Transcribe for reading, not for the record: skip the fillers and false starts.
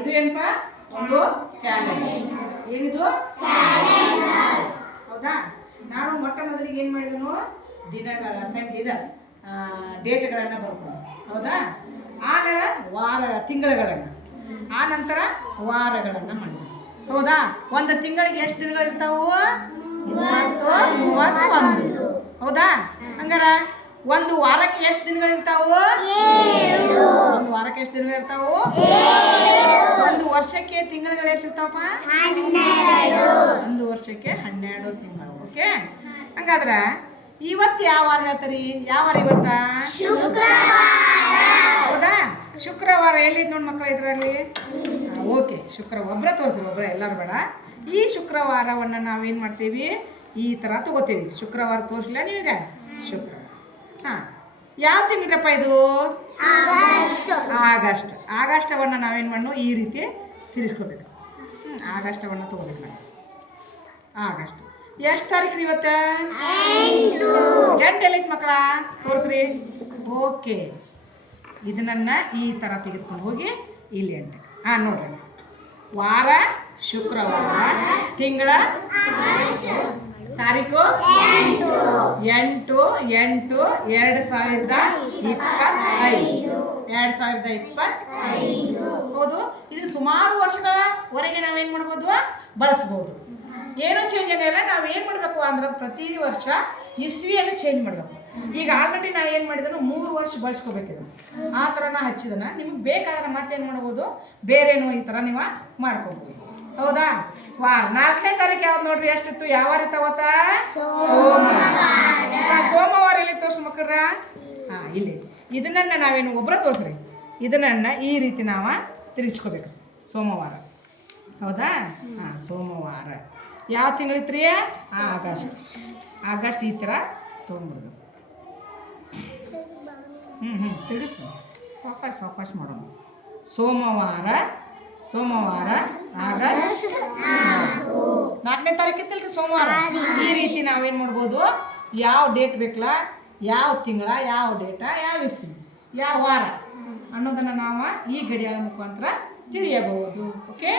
ಇದು ಏನಪ್ಪ ಒಂದು ಕ್ಯಾಲೆಂಡರ್. ಏನಿದು ಹೌದಾ. ನಾನು ಮೊಟ್ಟ ಮೊದಲಿಗೆ ಏನು ಮಾಡಿದನು ದಿನಗಳ ಸಂಖ್ಯೆ ಡೇಟ್ಗಳನ್ನು ಬರ್ಕೊಂಡು ಹೌದಾ. ಆಮೇಲೆ ತಿಂಗಳುಗಳನ್ನು ಆ ನಂತರ ವಾರಗಳನ್ನು ಮಾಡಿದೆ ಹೌದಾ. ಒಂದು ತಿಂಗಳಿಗೆ ಎಷ್ಟು ದಿನಗಳಿರ್ತಾವು 20, 31 ಹೌದಾ. ಹಂಗಾರ ಒಂದು ವಾರಕ್ಕೆ ಎಷ್ಟು ದಿನಗಳಿರ್ತಾವು? ಒಂದು ವಾರಕ್ಕೆ ಎಷ್ಟು ದಿನಗಳಿರ್ತಾವು? ಒಂದು ವರ್ಷಕ್ಕೆ ತಿಂಗಳುಗಳು ಎಷ್ಟಿರ್ತಾವಪ್ಪ? 12. ಒಂದು ವರ್ಷಕ್ಕೆ 12 ತಿಂಗಳು. ಓಕೆ. ಹಂಗಾದ್ರೆ ಇವತ್ತು ಯಾವ ವಾರ ಹೇಳ್ತಾರಿ? ಯಾವ ವಾರ ಇವತ್ತ? ಹೌದಾ. ಶುಕ್ರವಾರ ಎಲ್ಲಿದ್ದು ನೋಡಿ ಮಕ್ಕಳು ಇದರಲ್ಲಿ? ಓಕೆ. ಶುಕ್ರವಾರ ಒಬ್ಬರೇ ತೋರಿಸ್ರಿ, ಒಬ್ಬರೇ ಎಲ್ಲರೂ ಬೇಡ. ಈ ಶುಕ್ರವಾರವನ್ನು ನಾವೇನು ಮಾಡ್ತೀವಿ ಈ ಥರ ತಗೋತೀವಿ. ಶುಕ್ರವಾರ ತೋರಿಸಲಿಲ್ಲ ನೀವೀಗ? ಶುಕ್ರವಾರ. ಹಾಂ, ಯಾವ ತಿಂಗಳಪ್ಪ ಇದು? ಆಗಸ್ಟ್. ಆಗಸ್ಟವನ್ನು ನಾವೇನು ಮಾಡೋ ಈ ರೀತಿ ತಿರ್ಸ್ಕೋಬೇಕು. ಆಗಸ್ಟವನ್ನು ತಗೋಬೇಕು ನಾವು. ಆಗಸ್ಟ್ ಎಷ್ಟು ತಾರೀಕು ಇವತ್ತು? 8 ಎಲ್ಲೈತೆ ಮಕ್ಕಳ? ತೋರಿಸ್ರಿ. ಓಕೆ. ಇದನ್ನು ಈ ಥರ ತೆಗೆದುಕೊಂಡು ಹೋಗಿ ಇಲ್ಲಿ 8. ನೋಡ್ರಿ, ವಾರ ಶುಕ್ರವಾರ, ತಿಂಗಳ ತಾರೀಕು 8/8/2025. 2025 ಹೌದು. ಇದು ಸುಮಾರು ವರ್ಷಗಳವರೆಗೆ ನಾವೇನು ಮಾಡ್ಬೋದು? ಬಳಸ್ಬೋದು. ಏನೂ ಚೇಂಜ್ ಆಗಿಲ್ಲ. ನಾವು ಏನು ಮಾಡಬೇಕು ಅಂದ್ರೆ ಪ್ರತಿ ವರ್ಷ ಇಸ್ವಿಯನ್ನು ಚೇಂಜ್ ಮಾಡಬೇಕು. ಈಗ ಆಲ್ರೆಡಿ ನಾವು ಏನು ಮಾಡಿದನು 3 ವರ್ಷ ಬಳಸ್ಕೋಬೇಕಿದ್ದು ಆ ಥರ ನಾ ಹಚ್ಚಿದನ. ನಿಮಗೆ ಬೇಕಾದ್ರೆ ಮತ್ತೇನು ಮಾಡ್ಬೋದು? ಬೇರೇನೋ ಈ ಥರ ನೀವು ಮಾಡ್ಕೋಬೋದು ಹೌದಾ. ವಾರ 4ನೇ ತಾರೀಕು ಯಾವ್ದು ನೋಡ್ರಿ? ಎಷ್ಟಿತ್ತು? ಯಾವ ವಾರ ಇತ್ತಾವತ್ತ? ಸೋಮವಾರ ಎಲ್ಲಿ ತೋರಿಸು ಮಕ್ಕಳ್ರ? ಇಲ್ಲಿ. ಇದನ್ನ ನಾವೇನು ಒಬ್ಬರ ತೋರಿಸ್ರಿ. ಇದನ್ನ ಈ ರೀತಿ ನಾವು ತಿರುಗಿಸ್ಕೋಬೇಕು. ಸೋಮವಾರ ಹೌದಾ. ಸೋಮವಾರ ಯಾವ ತಿಂಗಳಿತ್ತು ರೀ? ಆಗಸ್ಟ್. ಆಗಸ್ಟ್ ಈ ಥರ ತೊಗೊಂಡ್ಬಿಡ್ಬೇಕು. ತಿಳಿಸ್ತೀನಿ. ಸಾವಕಾಶ ಮಾಡೋಣ. ಸೋಮವಾರ ಆಗಸ್ಟ್ 4ನೇ ತಾರೀಕು ಇತ್ತಲ್ರಿ ಸೋಮವಾರ. ಈ ರೀತಿ ನಾವೇನು ಮಾಡ್ಬೋದು? ಯಾವ ಡೇಟ್ ಬೇಕಲ್ಲ, ಯಾವ ತಿಂಗಳ, ಯಾವ ಡೇಟ, ಯಾವ ಇಸ್ವಿ, ಯಾವ ವಾರ ಅನ್ನೋದನ್ನು ನಾವು ಈ ಗಡಿಯಾರ ಮುಖಾಂತರ ತಿಳಿಯಬಹುದು. ಓಕೆ.